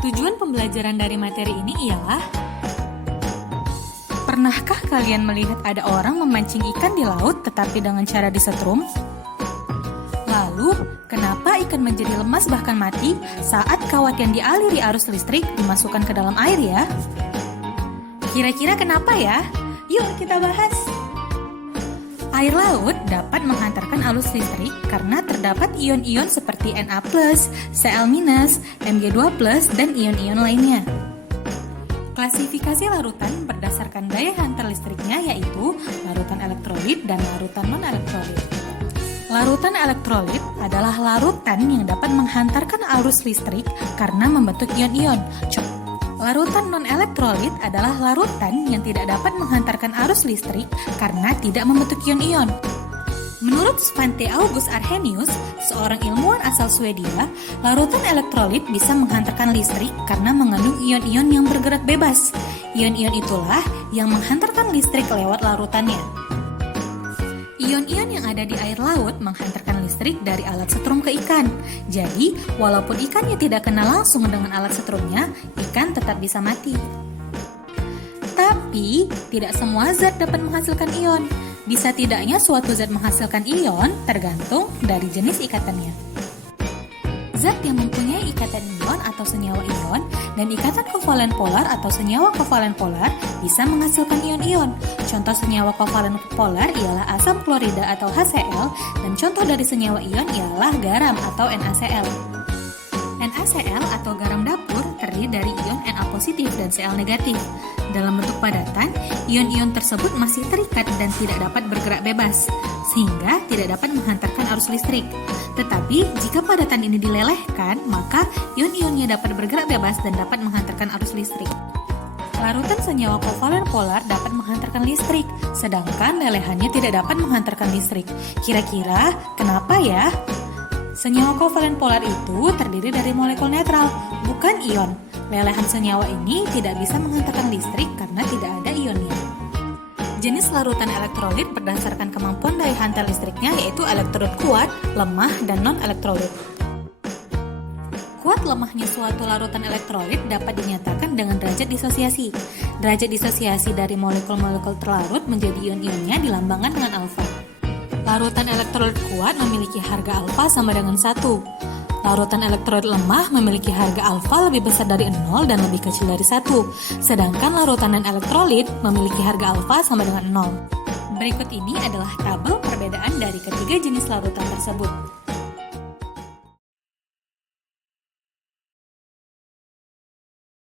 Tujuan pembelajaran dari materi ini ialah: pernahkah kalian melihat ada orang memancing ikan di laut tetapi dengan cara disetrum? Lalu, kenapa ikan menjadi lemas bahkan mati saat kawat yang dialiri arus listrik dimasukkan ke dalam air ya? Kira-kira kenapa ya? Yuk kita bahas! Air laut dapat menghantarkan arus listrik karena terdapat ion-ion seperti Na+, Cl-, Mg2+, dan ion-ion lainnya. Klasifikasi larutan berdasarkan daya hantar listriknya yaitu larutan elektrolit dan larutan non-elektrolit. Larutan elektrolit adalah larutan yang dapat menghantarkan arus listrik karena membentuk ion-ion. Larutan non-elektrolit adalah larutan yang tidak dapat menghantarkan arus listrik karena tidak membentuk ion-ion. Menurut Svante August Arrhenius, seorang ilmuwan asal Swedia, larutan elektrolit bisa menghantarkan listrik karena mengandung ion-ion yang bergerak bebas. Ion-ion itulah yang menghantarkan listrik lewat larutannya. Ion-ion yang ada di air laut menghantarkan listrik dari alat setrum ke ikan. Jadi, walaupun ikannya tidak kena langsung dengan alat setrumnya, ikan tetap bisa mati. Tapi, tidak semua zat dapat menghasilkan ion. Bisa tidaknya suatu zat menghasilkan ion tergantung dari jenis ikatannya. Zat yang mempunyai ikatan ion atau senyawa ion dan ikatan kovalen polar atau senyawa kovalen polar bisa menghasilkan ion-ion. Contoh senyawa kovalen polar ialah asam klorida atau HCl dan contoh dari senyawa ion ialah garam atau NaCl. NaCl atau garam dapur terdiri dari ion Na positif dan Cl negatif. Dalam bentuk padatan, ion-ion tersebut masih terikat dan tidak dapat bergerak bebas, sehingga tidak dapat menghantarkan arus listrik. Tetapi, jika padatan ini dilelehkan, maka ion-ionnya dapat bergerak bebas dan dapat menghantarkan arus listrik. Larutan senyawa kovalen polar dapat menghantarkan listrik, sedangkan lelehannya tidak dapat menghantarkan listrik. Kira-kira kenapa ya? Senyawa kovalen polar itu terdiri dari molekul netral, bukan ion. Lelehan senyawa ini tidak bisa menghantarkan listrik karena tidak ada ionnya. Jenis larutan elektrolit berdasarkan kemampuan daya hantar listriknya yaitu elektrolit kuat, lemah, dan non-elektrolit. Kuat lemahnya suatu larutan elektrolit dapat dinyatakan dengan derajat disosiasi. Derajat disosiasi dari molekul-molekul terlarut menjadi ion-ionnya dilambangkan dengan alfa. Larutan elektrolit kuat memiliki harga alfa sama dengan 1. Larutan elektrolit lemah memiliki harga alfa lebih besar dari 0 dan lebih kecil dari 1. Sedangkan larutan non-elektrolit memiliki harga alfa sama dengan 0. Berikut ini adalah tabel perbedaan dari ketiga jenis larutan tersebut.